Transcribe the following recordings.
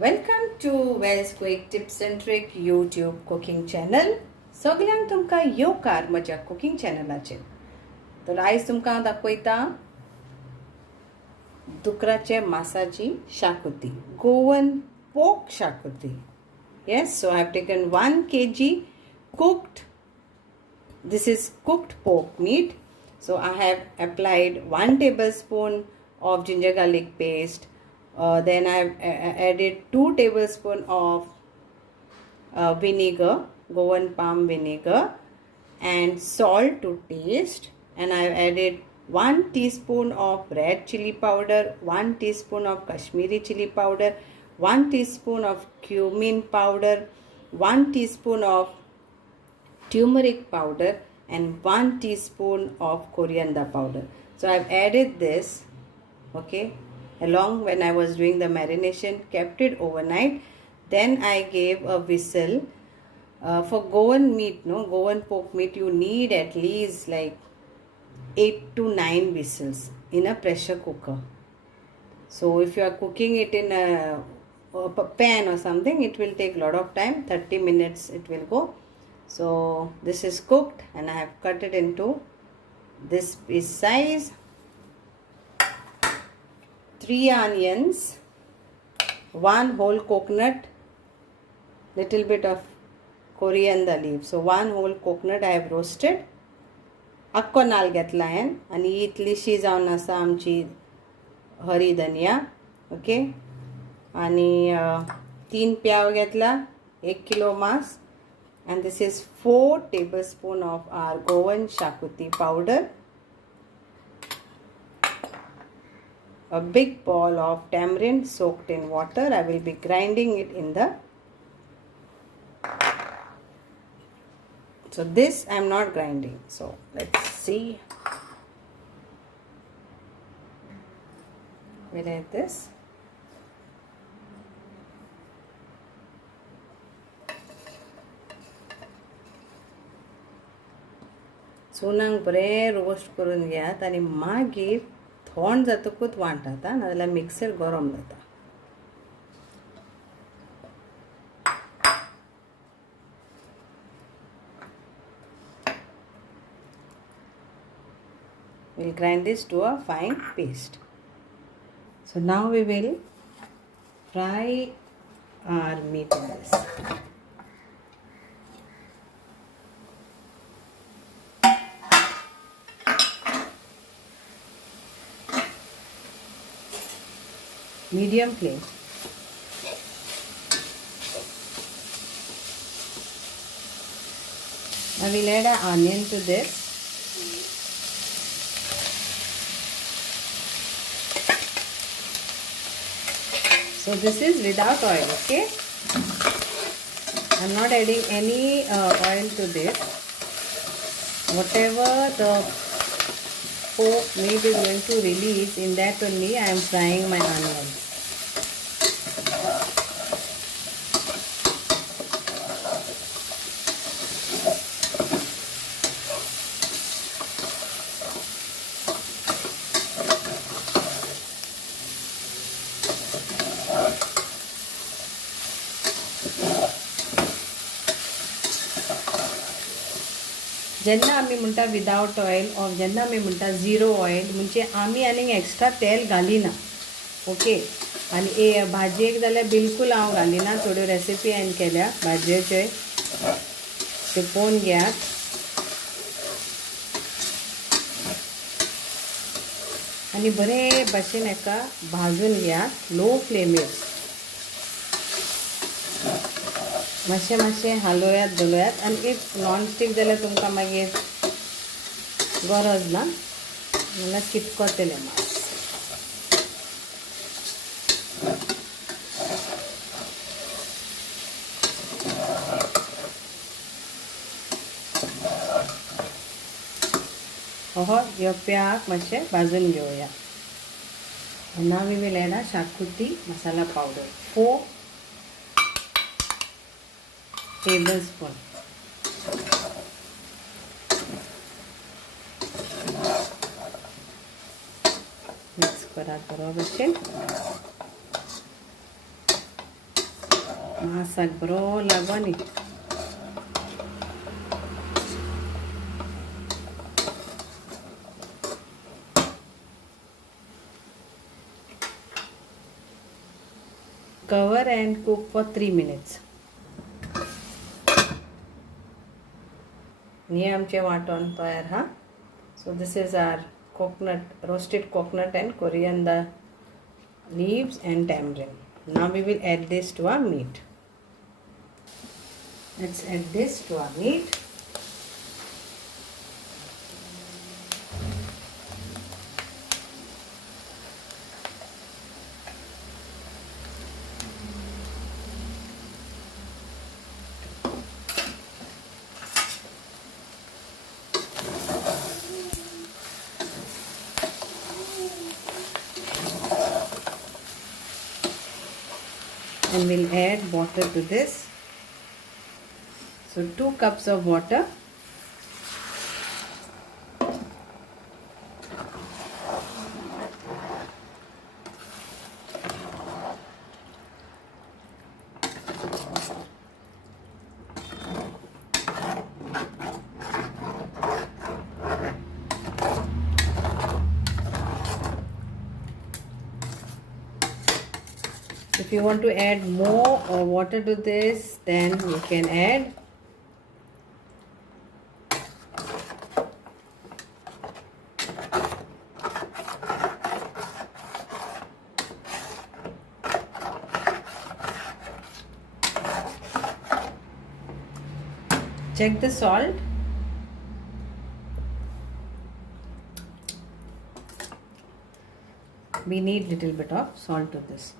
Welcome to Wells Quick Tips and Trick YouTube cooking channel. सगळ्यांक तुमकां येवकार म्हज्या कुकिंग चॅनलाचेर. तर आयज तुमकां दाखयता दुकराचे मासाची xacuti, Goan pork shakuti. Yes, so I have taken 1 kg cooked. This is cooked pork meat. So I have applied 1 tablespoon of ginger garlic paste. Then I have added 2 tablespoons of vinegar, Goan palm vinegar, and salt to taste. And I have added 1 teaspoon of red chili powder, 1 teaspoon of Kashmiri chili powder, 1 teaspoon of cumin powder, 1 teaspoon of turmeric powder, and 1 teaspoon of coriander powder. So I have added this, okay, along when I was doing the marination, kept it overnight. Then I gave a whistle. For Goan meat, Goan pork meat, you need at least like 8 to 9 whistles in a pressure cooker. So if you are cooking it in a pan or something, it will take a lot of time. 30 minutes it will go. So this is cooked and I have cut it into this piece size. 3 onions, 1 whole coconut, little bit of coriander leaves. So 1 whole coconut I have roasted. Akko नाल घेतला हांवें आनी इतलीशी जावन आसा आमची हरी धनिया, okay. आनी 3 प्याव घेतला, 1 kilo mass. And this is 4 tablespoons of our Goan Xacuti powder. A big ball of tamarind soaked in water. I will be grinding it in the. So this I am not grinding. So let's see. We'll add this. चुनाक बरें roast करून घेयात आनी मागीर थंड जातकूच वांटात, नाजाल्यार mixer गरम जाता. We'll grind this to a fine paste. So now we will fry our meat in this. Medium flame. I will add an onion to this. So this is without oil, okay? I am not adding any oil to this. Whatever the pork meat is going to release, in that only I am frying my onions. जेन्ना आमी म्हणटा without oil or जेन्ना आमी म्हणटा zero oil, म्हणजे आमी आनीक extra तेल घालिना, ओके. आनी भाजयेक जाल्यार बिलकूल हांव घालिना. थोड्यो रेसिपी हांवें केल्या भाजयेच्यो, ते पळोवन घेयात. आनी बरे भाशेन हेका भाजून घेयात लो फ्लेमीर. मातशें हालोयात धुलोयात. आनी इफ नॉन स्टीक जाल्यार तुमकां मागीर गरज ना, नाल्यार चिटकतलें मास. ह्यो प्याक मातशें भाजून घेवया. Now we will add a Xacuti Masala powder, 4 tablespoons. Mix करा बरोबर. मासाक बरो लागो न्ही. Cover and cook for 3 minutes. हे आमचे वांटण तयार हा. So this is our coconut, roasted coconut and coriander leaves and tamarind. Now we will add this to our meat. Let's add this to our meat. And we'll add water to this. So 2 cups of water. If you want to add more water to this, then you can add. Check the salt. We need little bit of salt to this.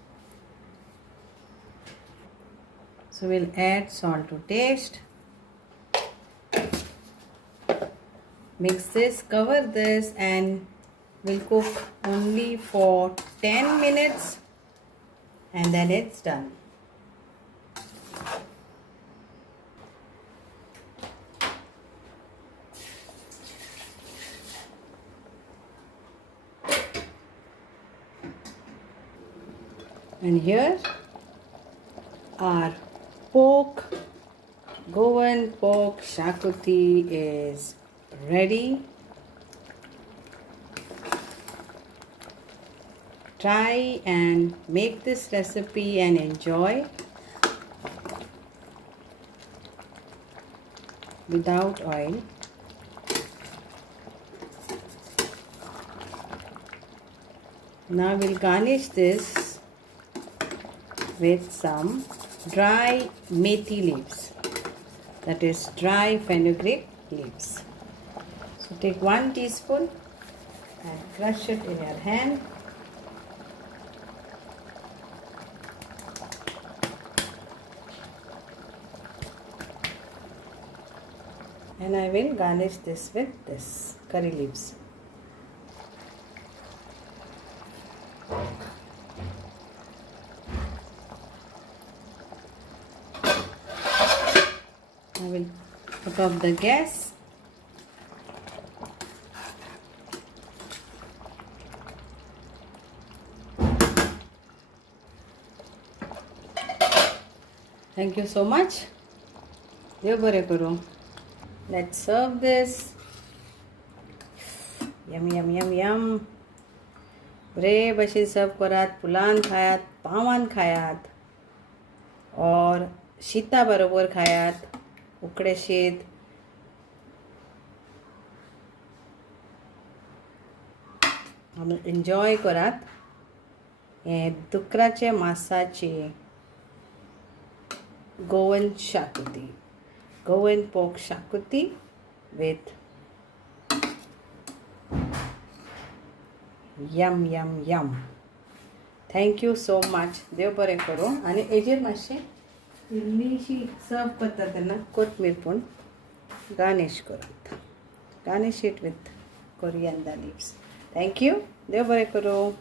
So we'll add salt to taste. Mix this, cover this, and we'll cook only for 10 minutes and then it's done. And here our Goan Pork Xacuti is ready. Try and make this recipe and enjoy without oil. Now we'll garnish this with some dry methi leaves, that is dry fenugreek leaves. So take 1 teaspoon and crush it in your hand. And I will garnish this with this curry leaves. I will put off the gas. Thank you so much. देव बरें करूं. Let's serve this. Yum yum yum yum. बरे भशेन सर्व करात, पुलान खायात, पावान खायात और शीता बरोबर खायात. उकडे शीत. Enjoy Karat. Hey दुकराचे मासाचे Goan Xacuti, Goan Pork Xacuti with yum yum yum. Thank you so much. देव बरें करूं. आनी हेजेर मातशें इल्लीशी सर्व करता तेन्ना कोथमीर पूण garnish Karat. Garnish it with coriander leaves. Thank you. देव बरें करूं.